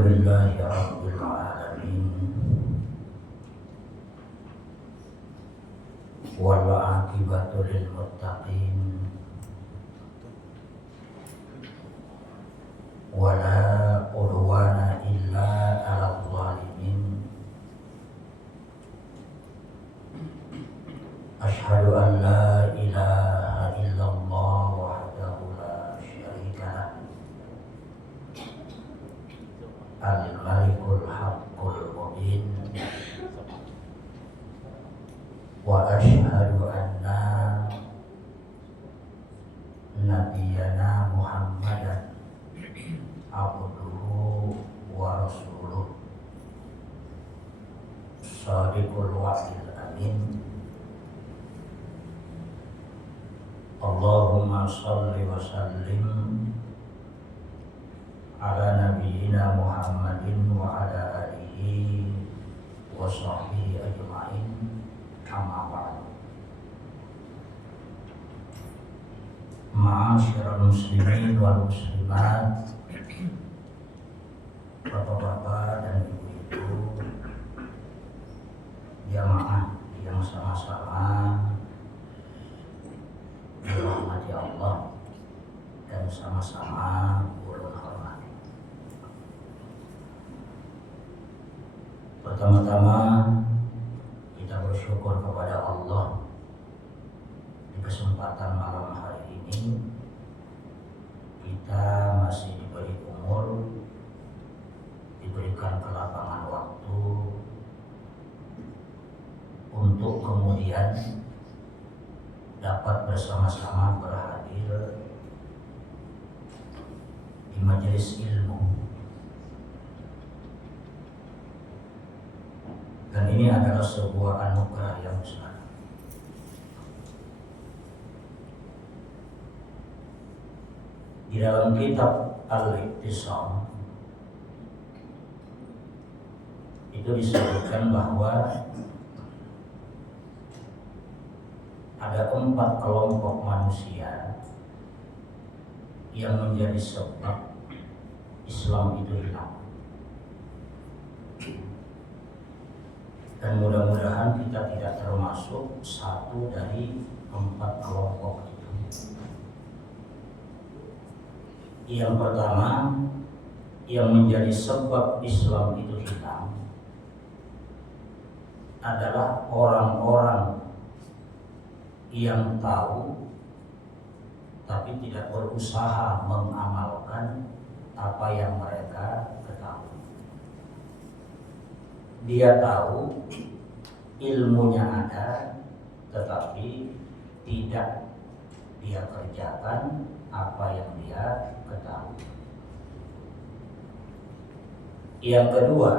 Alhamdulillahi Rabbil Alamin wal aqibatu lil muttaqin wala udwana illa 'alal zalimin. Asyhadu an la ilaha illallah wahdahu la syarika lah al-malikul haqqul mubin wa asyhadu anna nabiyyana Muhammadan abduhu wa rasuluh shadiqul wa'dil amin. Allahumma shalli wa sallim ala nabiyyina Muhammadin wa ala alihi wa sahbihi ajma'in, amma ba'du. Ma'asyiral muslimin wal muslimat, bapak-bapak dan ibu-ibu jamaah yang sama-sama dirahmati Allah dan sama-sama ulun hormati. Pertama-tama kita bersyukur kepada Allah di kesempatan malam hari ini kita masih diberi umur, diberikan kelapangan waktu untuk kemudian dapat bersama-sama berhadir di majelis ilmu. Dan ini adalah sebuah anugerah yang besar. Di dalam kitab Al-Iqtisam itu disebutkan bahwa ada 4 kelompok manusia yang menjadi sebab Islam itu hilang. Dan mudah-mudahan kita tidak termasuk satu dari 4 kelompok itu. Yang pertama, yang menjadi sebab Islam itu hilang adalah orang-orang yang tahu tapi tidak berusaha mengamalkan apa yang mereka ketahui. Dia tahu ilmunya ada tetapi tidak dia kerjakan apa yang dia ketahui. Yang kedua,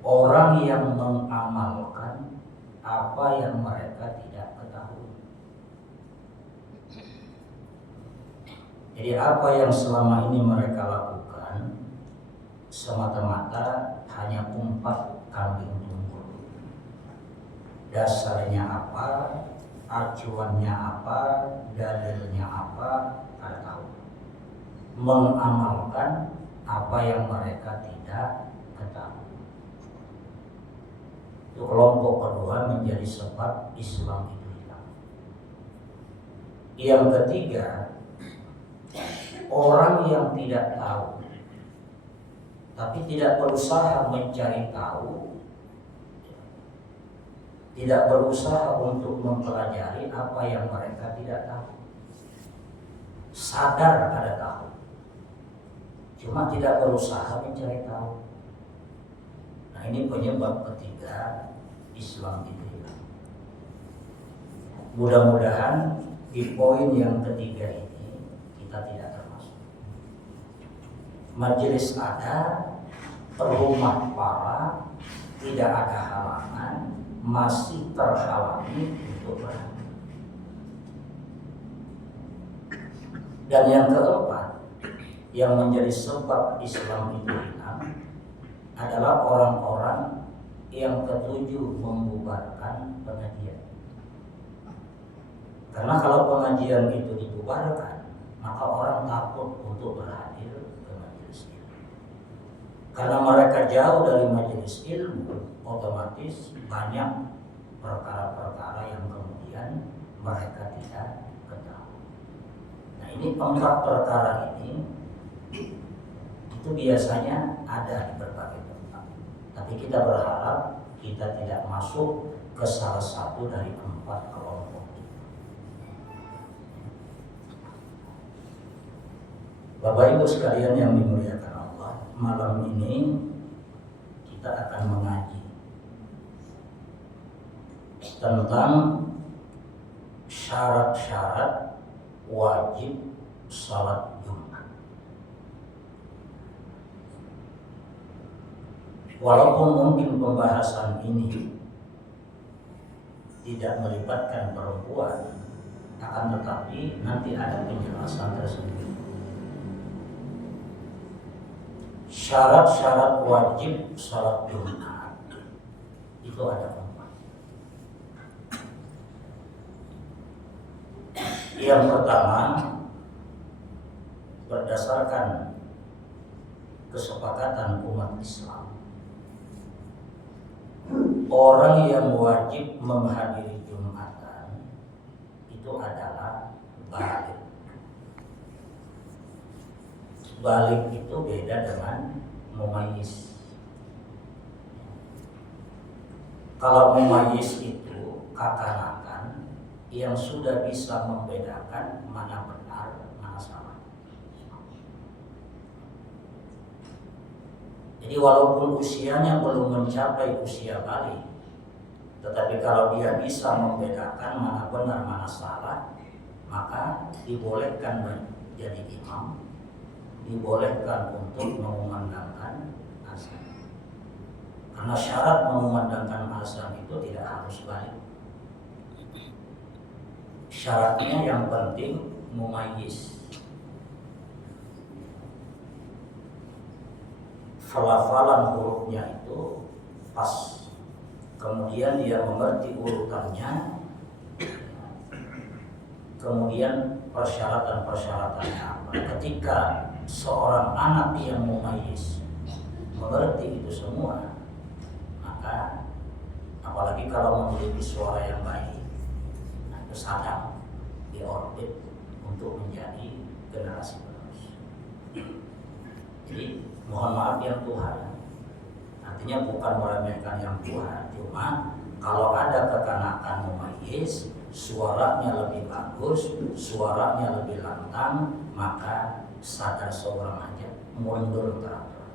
orang yang mengamalkan apa yang mereka tidak ketahui. Jadi apa yang selama ini mereka lakukan semata-mata hanya umpat kambing tumpul. Dasarnya apa, acuannya apa, dalilnya apa, tidak tahu. Mengamalkan apa yang mereka tidak ketahui. Itu kelompok kedua menjadi sebab Islam itu hilang. Yang ketiga, orang yang tidak tahu tapi tidak berusaha mencari tahu, tidak berusaha untuk mempelajari apa yang mereka tidak tahu. Sadar ada tahu, cuma tidak berusaha mencari tahu. Nah, ini penyebab ketiga Islam itu hilang. Mudah-mudahan di poin yang ketiga ini kita tidak termasuk. Majelis ada, rumah para, tidak ada halangan, masih terhalangi untuk berhadir. Dan yang keempat, yang menjadi sebab Islam itu hilang adalah orang-orang yang ketujuh membubarkan pengajian. Karena kalau pengajian itu dibubarkan, maka orang takut untuk berhadir ke majelis ilmu. Karena mereka jauh dari majelis ilmu, otomatis banyak perkara-perkara yang kemudian mereka tidak ketahui. Nah, ini 4 perkara ini itu biasanya ada di berbagai tempat. Tapi kita berharap kita tidak masuk ke salah satu dari 4 kelompok itu. Bapak Ibu sekalian yang dimuliakan Allah, malam ini kita akan mengaji tentang syarat-syarat wajib salat Jumat. Walaupun mungkin pembahasan ini tidak melibatkan perempuan, akan tetapi nanti ada penjelasan tersendiri. Syarat-syarat wajib salat Jumat itu ada 4. Yang pertama, berdasarkan kesepakatan umat Islam, orang yang wajib menghadiri Jumatan itu adalah balik. Balik itu beda dengan mumayyiz. Kalau mumayyiz itu kekanakan yang sudah bisa membedakan mana benar, mana salah. Jadi walaupun usianya belum mencapai usia balik, tetapi kalau dia bisa membedakan mana benar, mana salah, maka dibolehkan menjadi imam, dibolehkan untuk mengumandangkan azan. Karena syarat mengumandangkan azan itu tidak harus balik. Syaratnya yang penting mumayyiz. Pelafalan hurufnya itu pas. Kemudian dia mengerti urutannya. Kemudian persyaratan-persyaratannya apa. Ketika seorang anak yang mumayyiz mengerti itu semua, maka apalagi kalau memiliki suara yang baik, nah itu sadar diorbit untuk menjadi generasi penerus. Jadi mohon maaf yang Tuhan, artinya bukan meremehkan yang Tuhan, cuma kalau ada kekanakan mumayyiz, suaranya lebih bagus, suaranya lebih lantang, maka sadar seorang aja mundur teratur.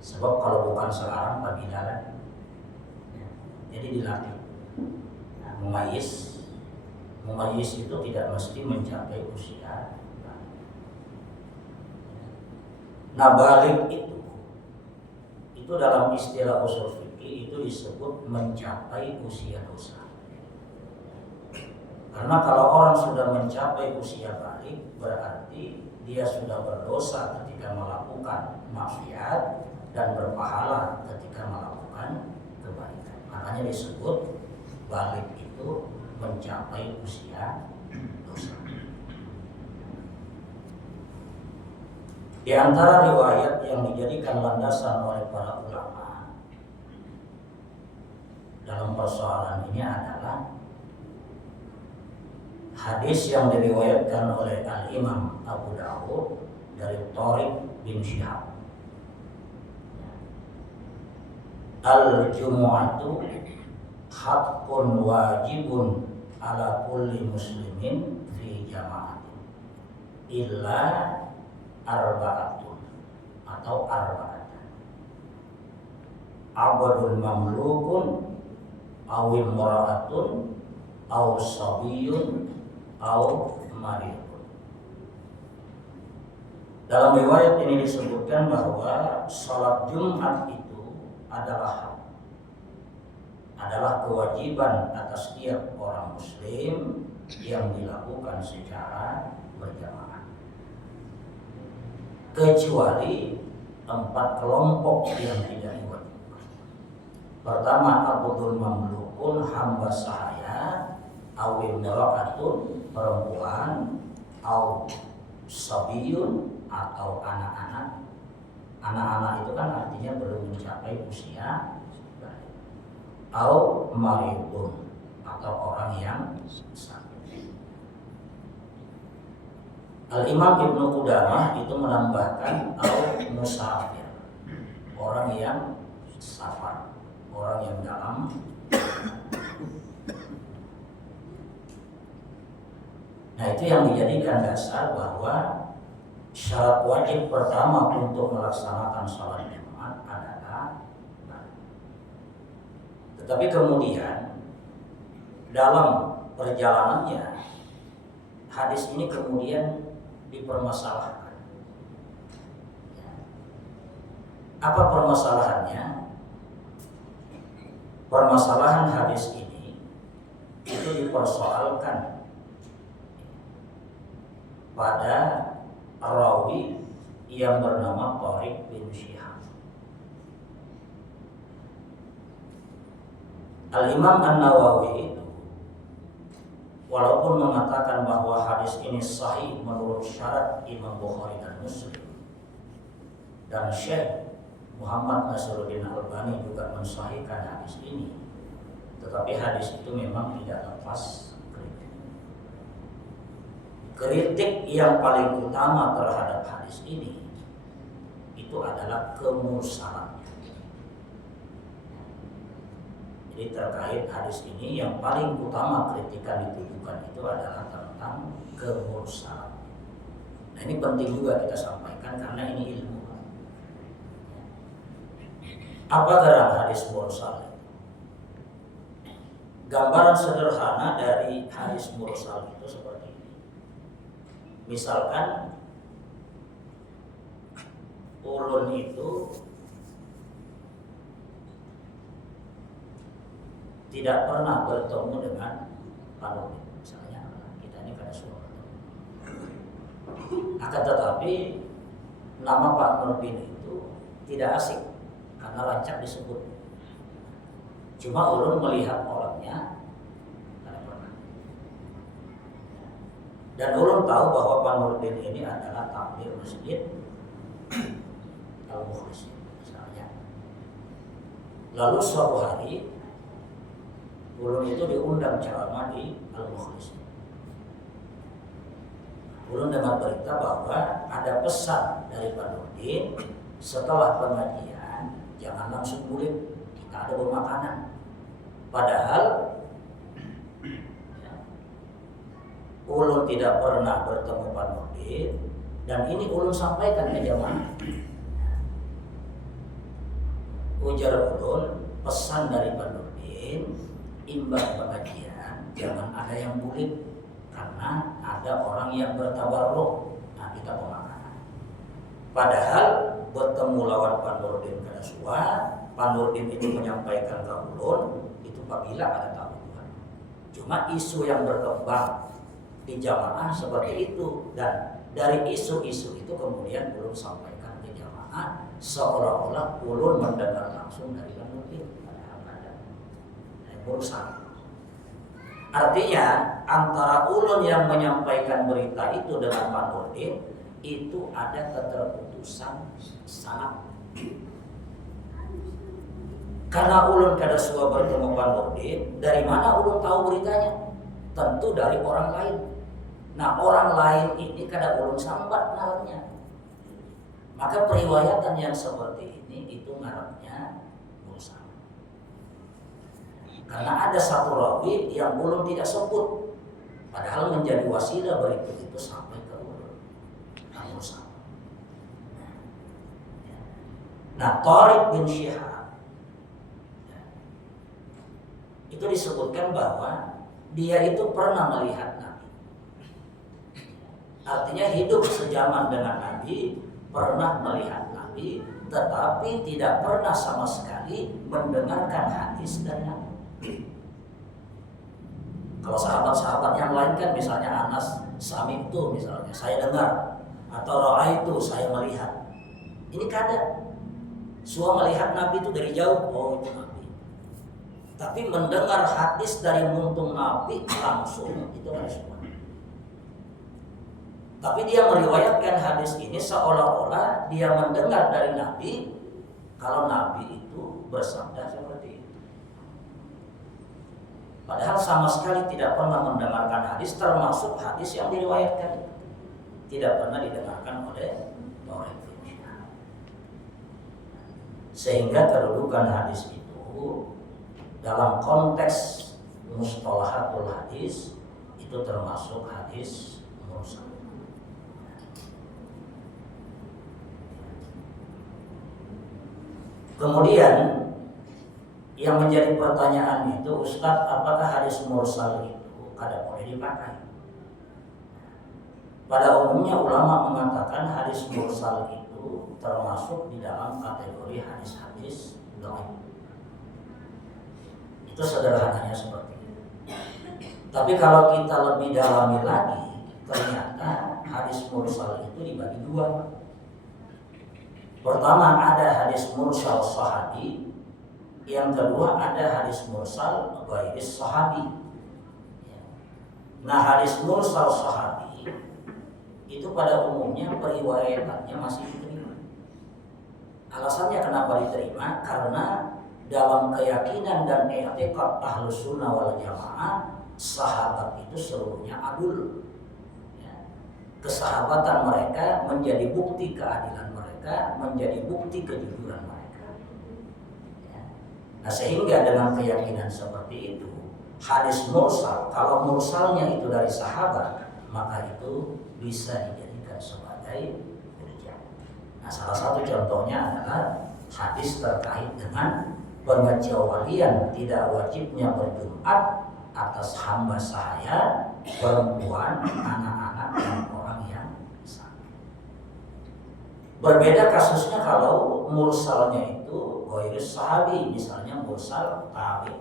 Sebab kalau bukan sekarang pagi jalan, jadi dilatih. Nah, mumayyiz itu tidak mesti mencapai usia. Nah, balik itu dalam istilah usul fikih itu disebut mencapai usia dosa. Karena kalau orang sudah mencapai usia balik, berarti dia sudah berdosa ketika melakukan maksiat dan berpahala ketika melakukan kebaikan. Makanya disebut balik itu mencapai usia dosa. Di antara riwayat yang dijadikan landasan oleh para ulama dalam persoalan ini adalah hadis yang diriwayatkan oleh Al-Imam Abu Dawud dari Thariq bin Syihab. Al-Jumu'atu haqqun wajibun ala kulli muslimin fi jama'atin illa arba'atun atau arba'atan. Abdul mamlukun awil mura'atun aw sabiyun aw maridun. Dalam riwayat ini disebutkan bahwa salat Jumat itu adalah kewajiban atas setiap orang muslim yang dilakukan secara berjamaah, kecuali 4 kelompok yang tidak diwajibkan. Pertama, abdul mamlukun, hamba sahaya, awil mura'atun, perempuan, aw sabiyun atau anak-anak, Anak-anak itu kan artinya belum mencapai usia balik. Au maridun, atau orang yang sakit. Al-Imam Ibnu Qudamah itu menambahkan au musafir, orang yang safar, orang yang dalam. Nah, itu yang dijadikan dasar bahwa syarat wajib pertama untuk melaksanakan sholat Jumat adalah balik. Tetapi kemudian dalam perjalanannya hadis ini kemudian dipermasalahkan. Apa permasalahannya? Permasalahan hadis ini itu dipersoalkan pada rawi yang bernama Thariq bin Syihab. Al-Imam An-Nawawi itu walaupun mengatakan bahwa hadis ini sahih menurut syarat Imam Bukhari dan Muslim, dan Syekh Muhammad Nasiruddin Albani juga mensahihkan hadis ini, tetapi hadis itu memang tidak lepas kritik yang paling utama terhadap hadis ini itu adalah kemursalannya. Jadi terkait hadis ini yang paling utama kritikan ditujukan itu adalah tentang kemursalan. Nah, ini penting juga kita sampaikan karena ini ilmu. Apa gerak hadis mursal? Gambaran sederhana dari hadis mursal itu seperti ini. Misalkan ulun itu tidak pernah bertemu dengan Pak Nurdin, misalnya kita ini kada suka bertemu. Akan tetapi nama Pak Nurdin itu tidak asing karena rancak disebut. Cuma ulun melihat orangnya tidak pernah. Dan ulun tahu bahwa Pak Nurdin ini adalah takmir masjid Al-Mukhlis misalnya. Lalu suatu hari ulun itu diundang ceramah di Al-Mukhlis. Ulun dengar berita bahwa ada pesan dari Pak Nurdin, setelah pengajian jangan langsung bulik, kita ada bermakanan. Padahal ulun tidak pernah bertemu Pak Nurdin, dan ini ulun sampaikan ke jamaah. Ujar ulun, pesan dari Pak Nurdin, imbang pengajian jangan ada yang bulik, karena ada orang yang bertabarruk. Nah, kita pemakanan. Padahal bertemu lawan Pak Nurdin kada suwa, Pak Nurdin itu menyampaikan ke ulun itu apabila ada tabuhan. Cuma isu yang berkembang di jamaah seperti itu, dan dari isu-isu itu kemudian ulun sampaikan ke jamaah seolah-olah ulun mendengar langsung dari Pak Nurdin. Urusan. Artinya antara ulun yang menyampaikan berita itu dengan Pak Nurdin itu ada keterputusan sanad. Karena ulun kada suka bertemu Pak Nurdin, dari mana ulun tahu beritanya? Tentu dari orang lain. Nah, orang lain ini kada ulun sambat ngarannya. Maka periwayatan yang seperti ini itu ngarannya urusan. Karena ada satu rawi yang ulun tidak sebut, padahal menjadi wasilah berita itu sampai ke ulun. Nah, Thariq bin Syihab itu disebutkan bahwa dia itu pernah melihat Nabi. Artinya hidup sejaman dengan Nabi, pernah melihat Nabi, tetapi tidak pernah sama sekali mendengarkan hadis dari Nabi. Kalau sahabat-sahabat yang lain kan misalnya Anas, sami'tu misalnya, saya dengar, atau ra'aitu, saya melihat. Ini kada. Semua melihat Nabi itu dari jauh, oh itu Nabi. Tapi mendengar hadis dari muntung Nabi langsung itu kada semua. Tapi dia meriwayatkan hadis ini seolah-olah dia mendengar dari Nabi kalau Nabi itu bersabda seperti itu. Padahal sama sekali tidak pernah mendengarkan hadis, termasuk hadis yang diriwayatkan. Tidak pernah didengarkan oleh orang itu. Sehingga kedudukan hadis itu dalam konteks mustalahatul hadis itu termasuk hadis mursal. Kemudian yang menjadi pertanyaan itu, Ustadz, apakah hadis mursal itu kada boleh dipakai? Pada umumnya ulama mengatakan hadis mursal itu termasuk di dalam kategori hadis-hadis dhaif. Itu sederhananya seperti itu. Tapi kalau kita lebih dalami lagi, ternyata hadis mursal itu dibagi dua. Pertama ada hadis mursal sahabi, yang kedua ada hadis mursal ghairis sahabi. Nah, hadis mursal sahabi itu pada umumnya periwayatannya masih diterima. Alasannya kenapa diterima? Karena dalam keyakinan dan i'tiqad Ahlus Sunnah wal Jamaah, sahabat itu seluruhnya adul. Kesahabatan mereka menjadi bukti keadilan mereka, menjadi bukti kejujuran mereka. Nah, sehingga dengan keyakinan seperti itu, hadis mursal, kalau mursalnya itu dari sahabat, maka itu bisa dijadikan sebagai hujjah. Nah, salah satu contohnya adalah hadis terkait dengan pengecualian tidak wajibnya berjumat atas hamba sahaya, perempuan, anak-anak, dan orang yang sakit. Berbeda kasusnya kalau mursalnya itu ghairis sahabi, misalnya mursal tabi.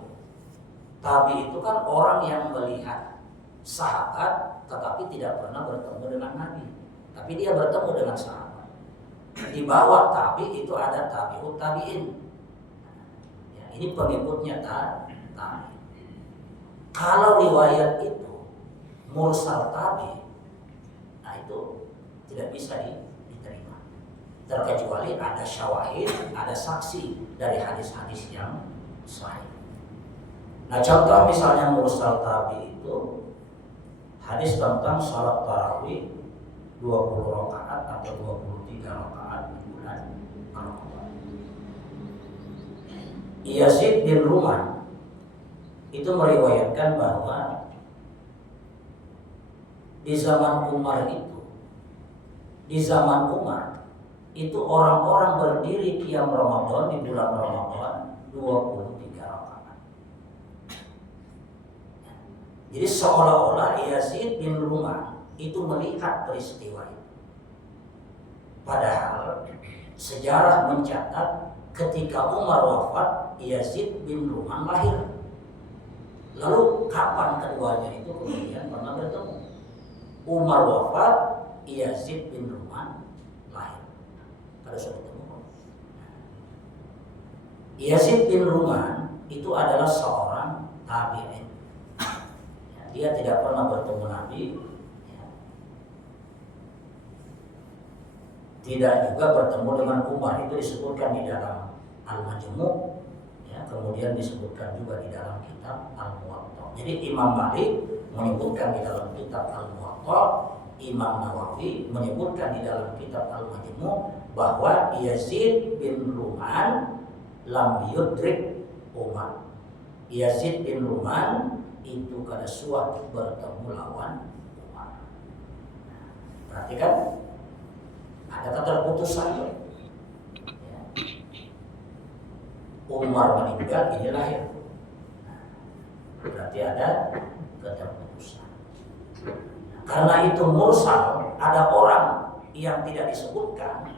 Tabi itu kan orang yang melihat sahabat tetapi tidak pernah bertemu dengan Nabi, tapi dia bertemu dengan sahabat. Di bawah tabi itu ada tabi'ut tabi'in. Ya, ini pengikutnya tabi. Kalau riwayat itu mursal tabi, nah itu tidak bisa diterima. Terkecuali ada syawahid, ada saksi dari hadis-hadis yang sahih. Nah, contoh misalnya mursal tabi itu hadis tentang salat tarawih 20 rakaat atau 23 rakaat di bulan Ramadan. Yazid bin Ruman itu meriwayatkan bahwa di zaman Umar itu orang-orang berdiri qiyam Ramadan di bulan Ramadan 23 rakaat. Jadi seolah-olah Yazid bin Ruman itu melihat peristiwa itu. Padahal sejarah mencatat ketika Umar wafat, Yazid bin Ruman lahir. Lalu kapan keduanya itu kemudian pernah bertemu? Umar wafat, Yazid bin Ruman lahir. Pada saat bertemu. Yazid bin Ruman itu adalah seorang tabi'in. Dia tidak pernah bertemu Nabi. Tidak juga bertemu dengan Umar. Itu disebutkan di dalam Al-Majmu'. Kemudian disebutkan juga di dalam kitab Al-Muwatta. Jadi Imam Malik menyebutkan di dalam kitab Al-Muwatta, Imam Nawawi menyebutkan di dalam kitab Al-Majmu' bahwa Yazid bin Ruman lam yudrik Umar. Yazid bin Ruman itu kada suatu bertemu lawan Umar. Berarti kan ada keterputusan. Umar meninggal, ini lahir. Berarti ada keterputusan. Karena itu mursal, ada orang yang tidak disebutkan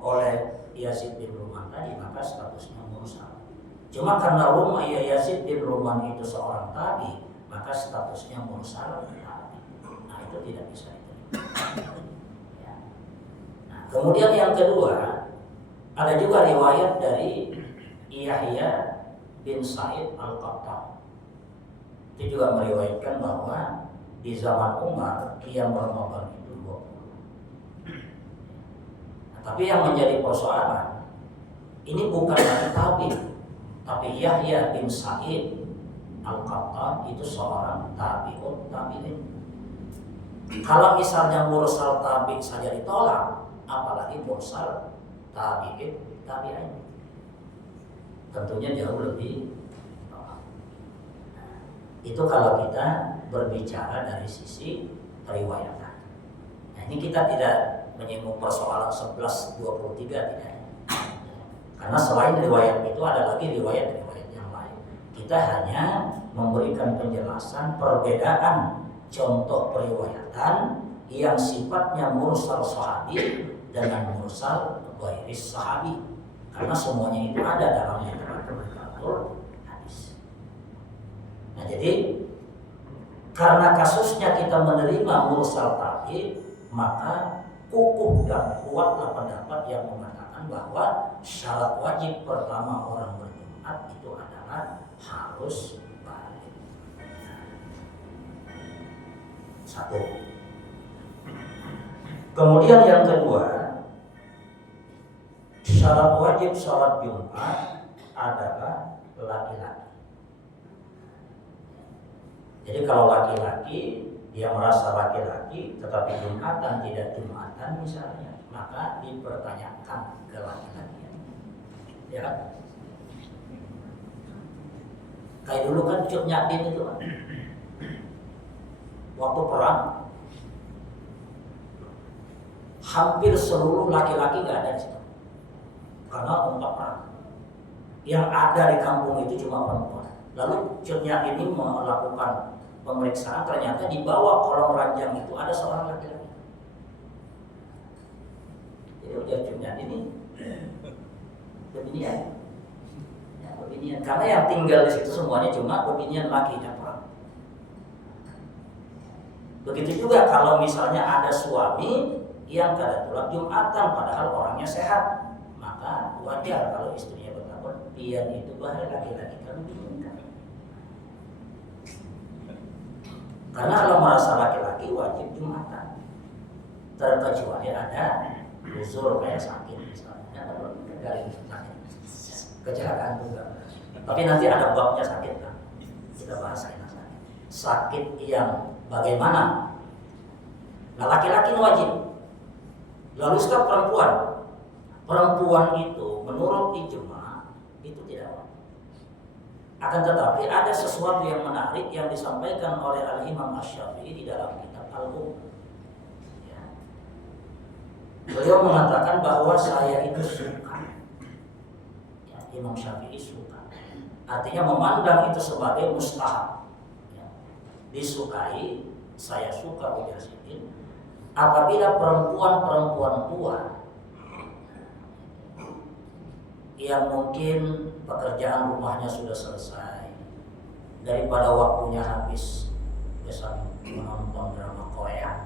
oleh Yazid bin Ruman tadi, maka statusnya mursal. Cuma karena Yazid bin Ruman itu seorang tabi, maka statusnya mursal. Nah, itu tidak bisa diterima. Nah, kemudian yang kedua, ada juga riwayat dari Yahya bin Sa'id Al-Qattan. Itu juga meriwayatkan bahwa di zaman Umar qiyam Ramadan itu Tapi yang menjadi persoalan ini bukan lagi tabib, tapi Yahya bin Sa'id Al-Qattan itu seorang tabi'ut tabi'in. Kalau misalnya mursal tabi' saja ditolak, apalagi mursal tabi'in tabi'in. Tentunya jauh lebih tolak. Itu kalau kita berbicara dari sisi periwayatan. Nah, ini kita tidak menyinggung persoalan 11-23 tidak. Karena selain riwayat itu ada lagi riwayat-riwayat yang lain. Kita hanya memberikan penjelasan perbedaan contoh periwayatan yang sifatnya mursal sahabi dengan mursal ghairis sahabi. Karena semuanya itu ada dalam literatur hadis. Nah, jadi karena kasusnya kita menerima mursal tabi, maka kukuh dan kuatlah pendapat yang mengatakan bahwa syarat wajib pertama orang berjumat itu adalah harus balik. Satu. Kemudian yang kedua, syarat wajib sholat Jumat adalah laki-laki. Jadi kalau laki-laki dia merasa laki-laki tetapi Jumatan tidak Jumatan misalnya, maka dipertanyakan ke laki-lakian. Ya kan? Kayak dulu kan Cut Nyatin itu kan, waktu perang hampir seluruh laki-laki nggak ada di situ karena untuk perang. Yang ada di kampung itu cuma perempuan. Lalu Cut Nyatin ini melakukan pemeriksaan, ternyata di bawah kolong ranjang itu ada seorang laki-laki. Jadi udah Cut Nyatin ini beginian. Ya, beginian. Karena yang tinggal di situ semuanya cuma beginian lakinya perang. Begitu juga kalau misalnya ada suami yang kebetulan Jumatan padahal orangnya sehat, maka wajar kalau istrinya bertakwa, pian itu bahaya laki-laki kalau diinginkan. Karena kalau merasa laki-laki wajib Jumatan, terkecuali ada uzur kayak sakit misalnya, atau sakit, kecelakaan juga. Tapi nanti ada babnya sakit kan, kita bahas sakit yang bagaimana. Nah, laki-laki wajib. Lalu sekarang perempuan itu menurut ijma itu tidak wajib. Akan tetapi ada sesuatu yang menarik yang disampaikan oleh Al-Imam Asy-Syafi'i di dalam kitab Al-Um. Ya. Beliau mengatakan bahwa saya itu suka. Ya, Imam Syafi'i suka. Artinya memandang itu sebagai mustahab. Ya. Disukai, saya suka ujar Sidin. Apabila perempuan-perempuan tua yang mungkin pekerjaan rumahnya sudah selesai, daripada waktunya habis biasa menonton drama Korea,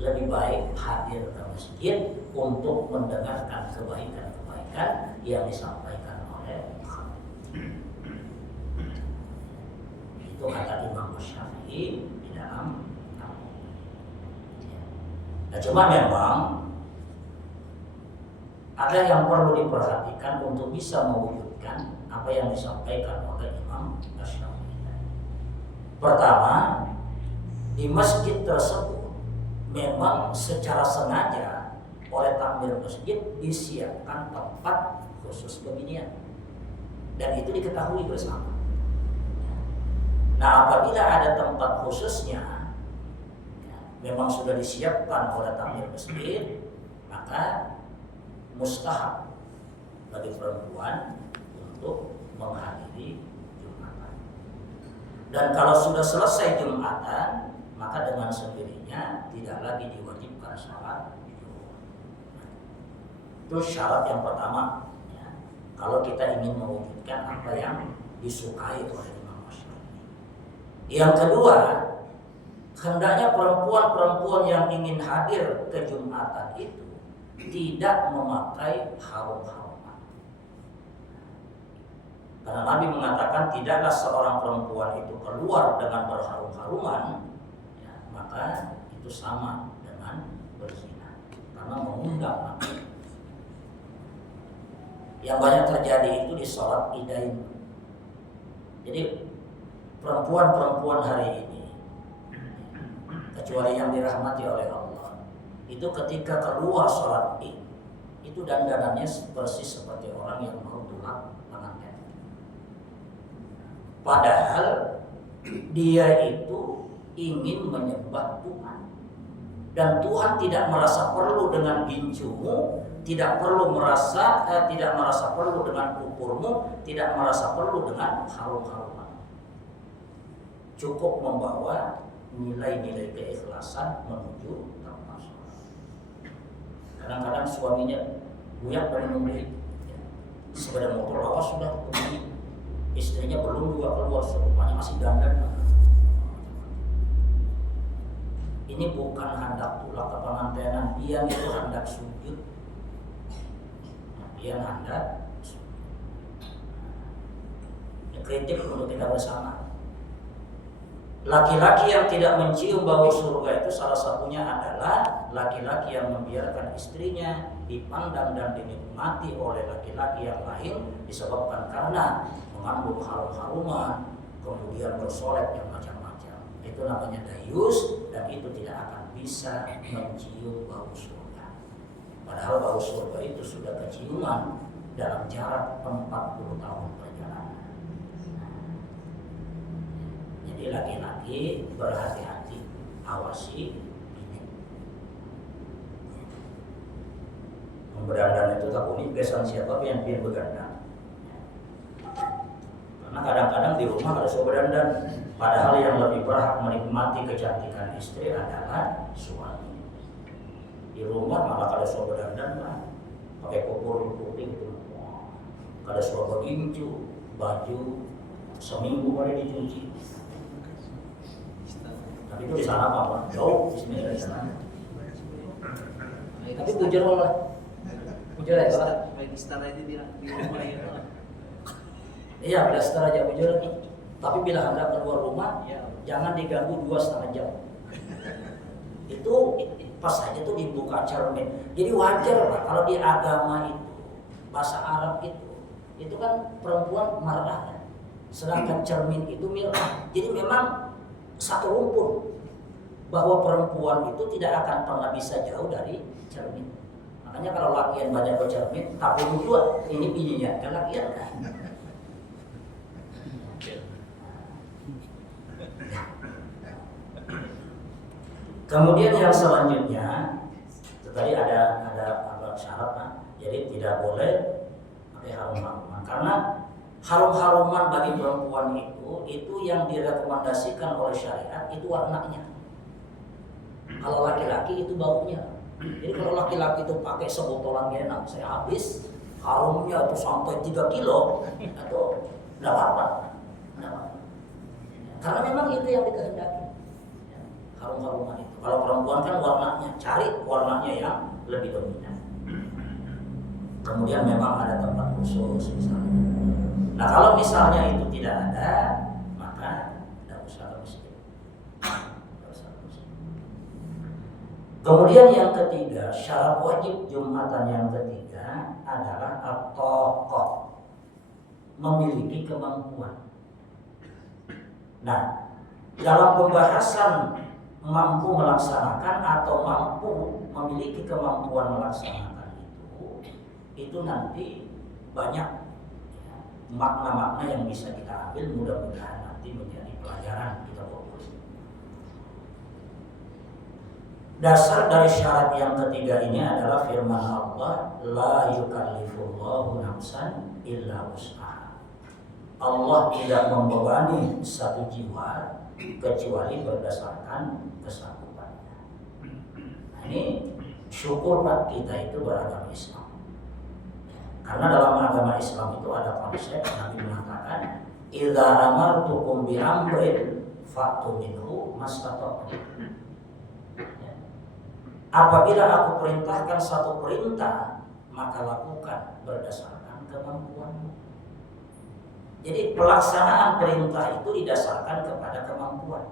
lebih baik hadir ke masjid untuk mendengarkan kebaikan-kebaikan yang disampaikan oleh khatib. Itu kata Imam Syafi'i di dalam. Nah, cuma memang ada yang perlu diperhatikan untuk bisa mewujudkan apa yang disampaikan oleh Imam Asy-Syafi'i. Pertama, di masjid tersebut memang secara sengaja oleh takmir masjid disiapkan tempat khusus beginian, dan itu diketahui bersama. Nah, apabila ada tempat khususnya memang sudah disiapkan oleh takmir masjid, maka mustahab bagi perempuan untuk menghadiri Jumatan. Dan kalau sudah selesai Jumatan, maka dengan sendirinya tidak lagi diwajibkan sholat Jumat. Itu syarat yang pertama. Ya. Kalau kita ingin mewujudkan apa yang disukai oleh Imam Syafi'i. Yang kedua, hendaknya perempuan-perempuan yang ingin hadir ke Jumatan itu tidak memakai harum-haruman. Karena Nabi mengatakan tidaklah seorang perempuan itu keluar dengan berharum-haruman, ya, maka itu sama dengan berzina. Karena karena mengundang. Yang banyak terjadi itu di sholat idain. Jadi perempuan-perempuan hari ini, kecuali yang dirahmati oleh Allah, itu ketika keluar sholat id, itu dandanannya persis seperti orang yang mau tulak pengantin. Padahal dia itu ingin menyembah Tuhan, dan Tuhan tidak merasa perlu dengan ginjumu, tidak merasa perlu dengan pupurmu, tidak merasa perlu dengan harum-haruman. Cukup membawa nilai-nilai keikhlasan menuju tempat sholat. Kadang-kadang suaminya buyak dan membeli sepeda motor lawas sudah kembali, istrinya belum juga keluar, rupanya masih dandan. Ini bukan hendak tulak kepengantinan, dia itu hendak sujud. Dia hendak kritik untuk kita bersama. Laki-laki yang tidak mencium bau surga itu salah satunya adalah laki-laki yang membiarkan istrinya dipandang dan dinikmati oleh laki-laki yang lain disebabkan karena mengandung harum-haruman, kemudian bersolek yang macam-macam. Itu namanya dayus, dan itu tidak akan bisa mencium bau surga. Padahal bau surga itu sudah keciuman dalam jarak 40 tahun perjalanan. Jadi laki-laki berhati-hati, awasi ini. Berdandan itu tak unik, kesan siapa yang berdandan. Karena kadang-kadang di rumah ada berdandan, padahal yang lebih berhak menikmati kecantikan istri adalah suami. Di rumah malah kada suka berdandan lah, pakai popor putih itu, kada suka bergincu, baju seminggu boleh dicuci. Tapi itu di sana apa? Jauh, Bismillah di sana. Tapi bujur lah, bujur ya Pak. Baik istana itu di rumah itu. Iya, plaster aja bujur. Tapi bila Anda keluar rumah, jangan diganggu 2,5 jam. Itu pas saja tuh dibuka cermin. Jadi wajar lah kalau di agama itu, bahasa Arab itu kan perempuan marah, sedangkan cermin itu mirah. Jadi memang satu rumpun bahwa perempuan itu tidak akan pernah bisa jauh dari cermin. Makanya kalau lakian banyak bercermin, tapi dua ini bininya kan lakian kan. Kemudian yang selanjutnya, tadi ada syarat, nah, jadi tidak boleh pakai harum-haruman karena harum-haruman bagi perempuan itu yang direkomendasikan oleh syariat itu warnanya. Kalau laki-laki itu baunya. Jadi kalau laki-laki itu pakai sebotolan genang, saya habis harumnya itu sampai 3 kilo atau tidak apa-apa. Karena memang itu yang dikehendaki, harum-haruman itu. Kalau perempuan kan warnanya, cari warnanya yang lebih dominan. Kemudian memang ada tempat khusus misalnya. Nah kalau misalnya itu tidak ada, maka tidak usah ke masjid. Kemudian yang ketiga, syarat wajib Jumatan yang ketiga adalah at-thaqah, memiliki kemampuan. Nah, dalam pembahasan mampu melaksanakan atau mampu memiliki kemampuan melaksanakan itu nanti banyak makna-makna yang bisa kita ambil, mudah-mudahan nanti menjadi pelajaran kita fokus. Dasar dari syarat yang ketiga ini adalah firman Allah, la yukallifullahu nafsan illa wus'aha. Allah tidak membebani satu jiwa kecuali berdasarkan kesanggupannya. Nah, ini syukur Pak kita itu beragama Islam. Karena dalam agama Islam itu ada konsep Nabi mengatakan, idza amartukum bi amrin fa'tu minhu mastata'tum. Apabila aku perintahkan satu perintah, maka lakukan berdasarkan kemampuanmu. Jadi pelaksanaan perintah itu didasarkan kepada kemampuan.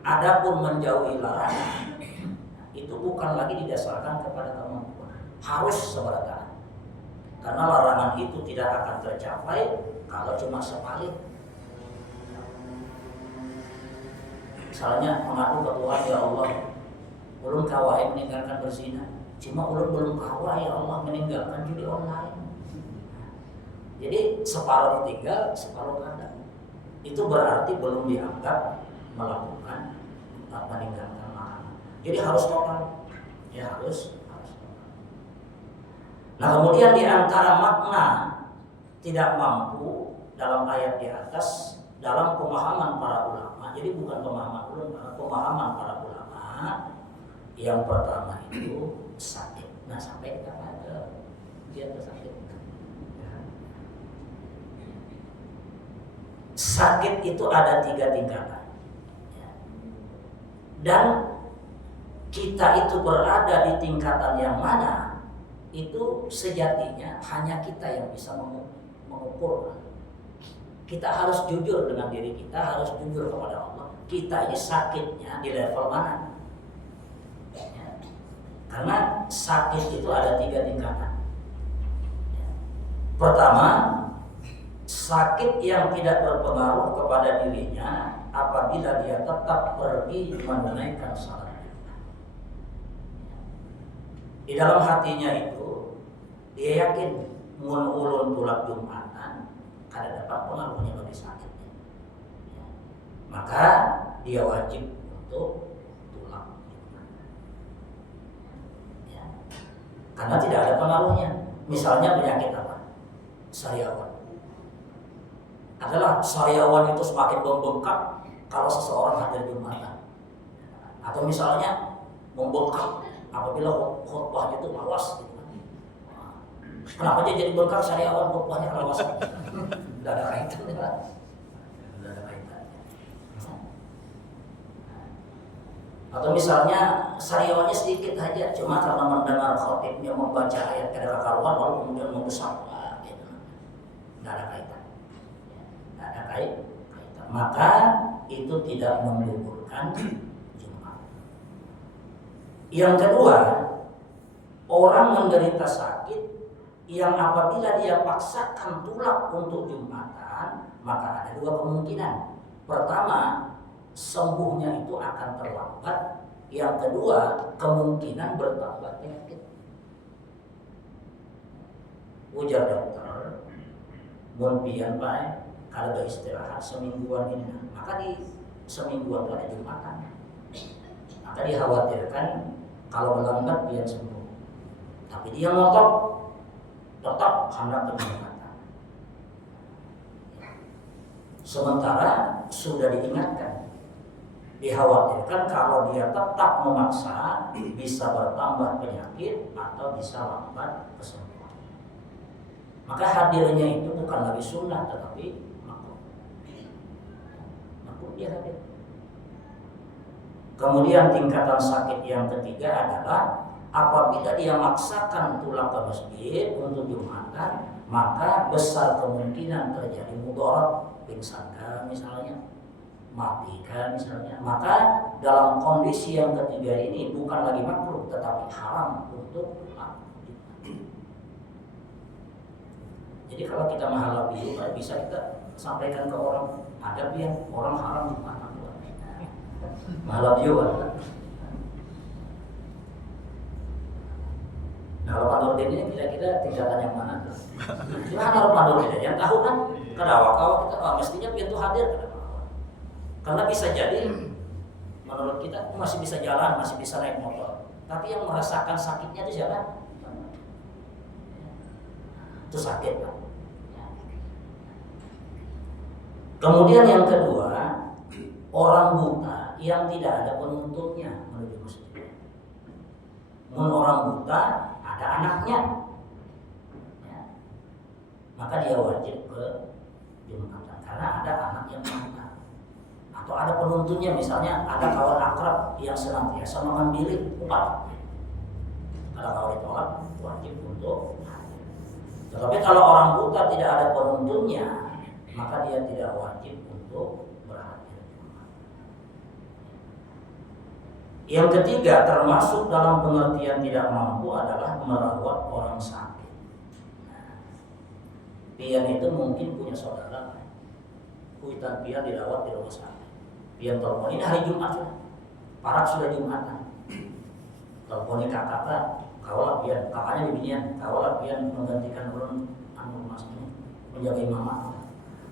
Adapun menjauhi larangan itu bukan lagi didasarkan kepada kemampuan. harus seberatan. Karena larangan itu tidak akan tercapai kalau cuma sekali. Misalnya mengadu ke Tuhan, ya Allah, ulun kawai meninggalkan berzina, cuma ulun belum kawai ya Allah meninggalkan judi online. Jadi separuh ditinggal, separuh kada. Itu berarti belum dianggap melakukan meninggalkan larangan. Jadi harus total, ya harus total. Nah kemudian di antara makna tidak mampu dalam ayat di atas, dalam pemahaman para ulama, jadi bukan pemahaman ulama, pemahaman para ulama, yang pertama itu sakit. Nah sampai kita ada dia sakit. Sakit itu ada 3 tingkatan, dan kita itu berada di tingkatan yang mana itu sejatinya hanya kita yang bisa mengukur. Kita harus jujur dengan diri kita, harus jujur kepada Allah. Kita ini sakitnya di level mana? Karena sakit itu ada 3 tingkatan. Pertama, sakit yang tidak berpengaruh kepada dirinya apabila dia tetap pergi menunaikan salat. Di dalam hatinya itu dia yakin mun ulun tulak Jumatan kada dapat pengaruhnya bagi sakitnya. Maka dia wajib untuk tulak Jumatan. Karena tidak ada pengaruhnya. Misalnya penyakit apa? Sariawan. Adalah sariawan itu semakin membengkak kalau seseorang hadir Jumatan. Atau misalnya membengkak apabila khutbahnya itu lawas gitu. Kenapa dia jadi bengkak sariawan khutbahnya lawas? Tidak ada kaitannya kan? Tidak ada kaitannya. Atau misalnya sariawannya sedikit aja, cuma karena mendengar khotibnya membaca ayat kada karuan lalu kemudian membesar, gitu. Tidak ada kaitan. Tidak ada kaitan. Maka itu tidak menggugurkan Jumat. Yang kedua, orang menderita sakit yang apabila dia paksakan tulak untuk Jumatan, maka ada 2 kemungkinan. Pertama, sembuhnya itu akan terlambat. Yang kedua, kemungkinan bertambah penyakit. Ujar dokter, mun pian bae kalau istirahat semingguan ini, maka di semingguan itu ada Jumatan. Maka dikhawatirkan kalau melambat dia sembuh. Tapi dia ngotot tetap hendak Jumatan. Sementara sudah diingatkan, dikhawatirkan kalau dia tetap memaksa bisa bertambah penyakit atau bisa lambat kesembuhan. Maka hadirnya itu bukan lagi sunnah tetapi makruh. Makruh dia hadir. Kemudian tingkatan sakit yang ketiga adalah apabila dia maksakan pulang ke masjid untuk Jumatan, maka besar kemungkinan terjadi mudarat, pingsan misalnya, mati misalnya. Maka dalam kondisi yang ketiga ini bukan lagi makruh tetapi haram untuk pulang. Jadi kalau kita menghadapi bisa kita sampaikan ke orang, ada yang orang haram Jumatan. Malam juga. Nah, kalau Pak Nurdin ini kira-kira tingkatan yang mana tuh? Cuma kalau Pak Nurdin yang tahu kan, kadang-kadang kita mestinya pintu hadir karena bisa jadi menurut kita masih bisa jalan, masih bisa naik motor. Tapi yang merasakan sakitnya itu siapa? Itu sakit kan? Kemudian yang kedua, orang buta yang tidak ada penuntunnya menuju masjid. Orang buta ada anaknya, ya, maka dia wajib ke Jumatan karena ada anak yang buta. Atau ada penuntunnya, misalnya ada kawan akrab yang senantiasa mengambil upah. Kalau kawan ditolak wajib untuk hadir. Tetapi kalau orang buta tidak ada penuntunnya, maka dia tidak wajib untuk berhadir. Yang ketiga, termasuk dalam pengertian tidak mampu adalah merawat orang sakit. Nah, pian itu mungkin punya saudara, kuitan pian dirawat di rumah sakit. Pian telepon, ini hari Jumat sudah, parak sudah Jumatan. Teleponin kakak, kaulah pian, kakaknya di binian, kaulah pian menggantikan ulun anu mas ini, menjaga mama.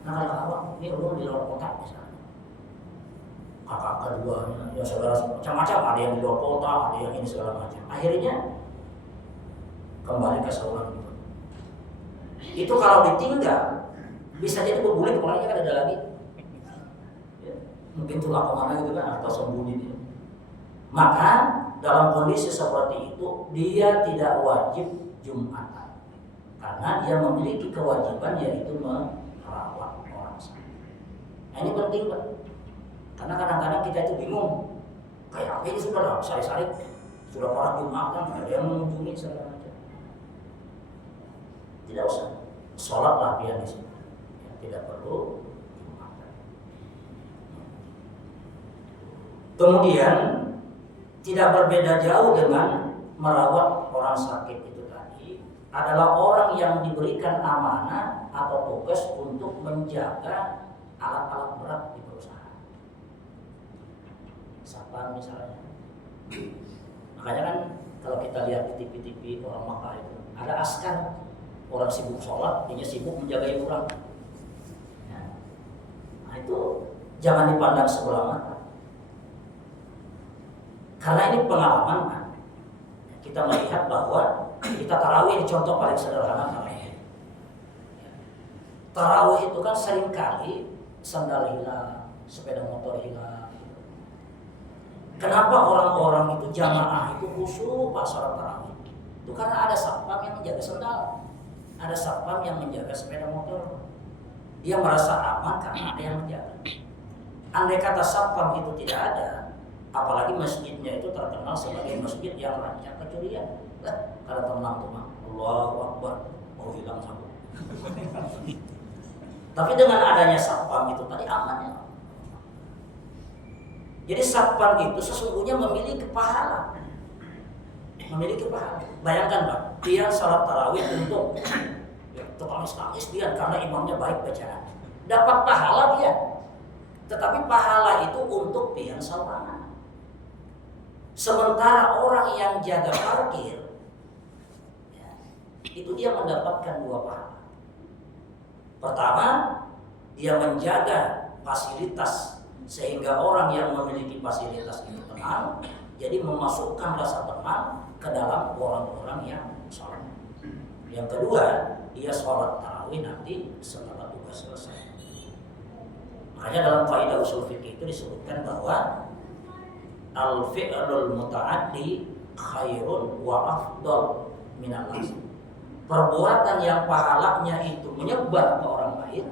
Nah kalau kakak, ini ulun di luar kota misalnya. Kakak kedua, ya saudara macam-macam, ada yang di luar kota, ada yang ini segala macam. Akhirnya kembali ke saulan gitu. Itu kalau ditinggal bisa jadi berguling, orangnya kan ada lagi. Ya, mungkin tulah kemana gitu kan, atau sembunyi dia. Maka dalam kondisi seperti itu dia tidak wajib Jumatan, karena dia memiliki kewajiban yaitu merawat orang sakit. Nah, ini penting Pak. Karena kadang-kadang kita itu bingung, kayak apa ini sudah lah, sari-sari sudah parah Jumatan, ada yang mengunjungi segala macam. Tidak usah, sholatlah pian di sini, ya, tidak perlu Jumatan. Kemudian tidak berbeda jauh dengan merawat orang sakit itu tadi adalah orang yang diberikan amanah atau tugas untuk menjaga alat-alat berat di perusahaan. Satpam misalnya. Makanya kan kalau kita lihat di TV-TV orang Makkah itu ada askar, orang sibuk sholat, dia sibuk menjaga orang. Nah itu jangan dipandang sebelah mata. Karena ini pengalaman kan. Kita melihat bahwa kita tarawih, contoh paling sederhana tarawih. Tarawih itu kan seringkali sandal hilang, sepeda motor hilang. Kenapa orang-orang itu jamaah itu khusyuk pas sholat tarawih? Itu karena ada satpam yang menjaga sandal, ada satpam yang menjaga sepeda motor. Dia merasa aman karena ada yang menjaga. Andai kata satpam itu tidak ada, apalagi masjidnya itu terkenal sebagai masjid yang rancang kecurian. Kalau tenang-tenang, Allahu Akbar, mau hilang satu. Tapi dengan adanya satpam itu tadi amannya. Jadi satpam itu sesungguhnya memiliki pahala. Memiliki pahala. Bayangkan Pak, dia salat tarawih untuk tangis-tangis dia karena imamnya baik bacaan. Dapat pahala dia. Tetapi pahala itu untuk pian sawana. Sementara orang yang jaga parkir, ya, itu dia mendapatkan dua pahala. Pertama, dia menjaga fasilitas sehingga orang yang memiliki fasilitas itu tenang, jadi memasukkan rasa tenang ke dalam orang-orang yang sholat. Yang kedua, dia sholat tarawih nanti setelah tugas selesai. Makanya dalam kaidah usul fikih itu disebutkan bahwa al-fi'lul muta'addi khairun wa afdal minal lazim. Perbuatan yang pahalanya itu menyebar ke orang lain,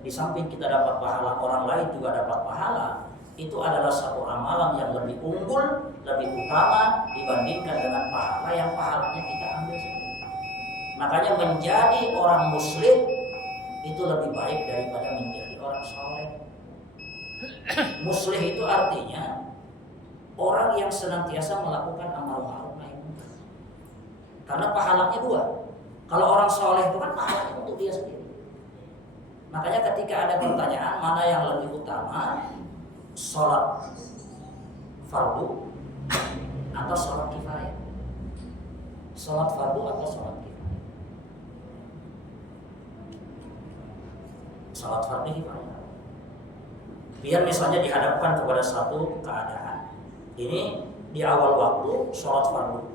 di samping kita dapat pahala, orang lain juga dapat pahala, itu adalah satu amalan yang lebih unggul, lebih utama dibandingkan dengan pahala yang pahalanya kita ambil sendiri. Makanya menjadi orang muslim itu lebih baik daripada menjadi orang soleh. Muslim itu artinya orang yang senantiasa melakukan amal ma'ruf nahi munkar. Karena pahalanya dua. Kalau orang soleh itu kan pahalanya untuk dia sendiri. Makanya ketika ada pertanyaan mana yang lebih utama, sholat fardu atau sholat kifayah? Sholat fardu atau sholat kifayah? Sholat fardu kifayah. Biar misalnya dihadapkan kepada satu keadaan. Ini di awal waktu sholat fardu,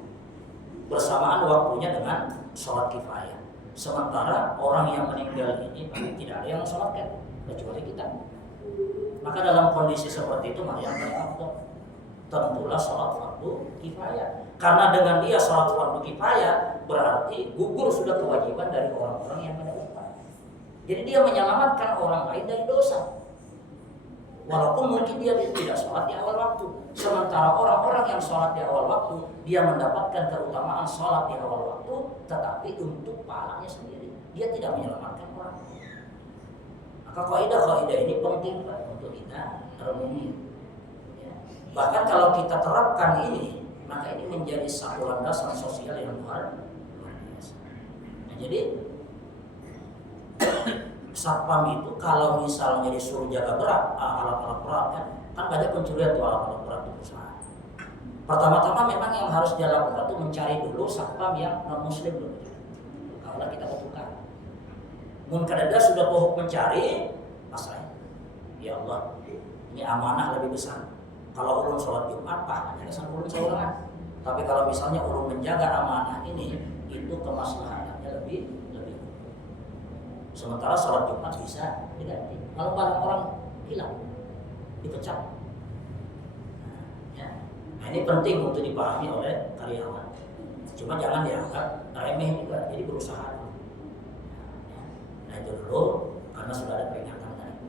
bersamaan waktunya dengan sholat kifayah. Sementara orang yang meninggal ini tidak ada yang sholatkan kecuali kita. Maka dalam kondisi seperti itu maka yang terafdal tentulah sholat fardu kifayah. Karena dengan dia sholat fardu kifayah berarti gugur sudah kewajiban dari orang-orang yang pada upah. Jadi dia menyelamatkan orang lain dari dosa. Walaupun mungkin dia tidak sholat di awal waktu. Sementara orang-orang yang sholat di awal waktu, dia mendapatkan keutamaan sholat di awal waktu, tetapi untuk pahalanya sendiri. Dia tidak menyelamatkan orang. Maka kaidah-kaidah ini penting Pak untuk kita renungi. Ya. Bahkan kalau kita terapkan ini, maka ini menjadi satu landasan sosial yang luar biasa. Nah, jadi satpam itu kalau misalnya disuruh jaga berat, alat-alat berat kan banyak pencurian tuh alat-alat berat di perusahaan. Pertama-tama memang yang harus dia lakukan itu mencari dulu satpam yang non muslim dulu. Kalau kita butuhkan. Mungkin ada sudah pohon mencari, pasrah. Ya Allah, ini amanah lebih besar. Kalau ulun sholat Jumat, pahalanya sama ulun seorang. Tapi kalau misalnya ulun menjaga amanah ini, itu kemaslahatannya lebih. Sementara sholat Jumat bisa diganti. Kalau barang orang hilang, dipecat. Nah, ini penting untuk dipahami oleh karyawan. Cuma jangan dianggap remeh juga, jadi berusaha. Nah itu dulu, karena sudah ada peringatan tadi.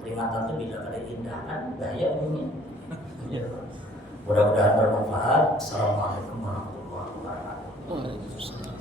Peringatan itu bila ada indah kan, bahaya umumnya. Mudah-mudahan bermanfaat. Assalamualaikum warahmatullahi wabarakatuh.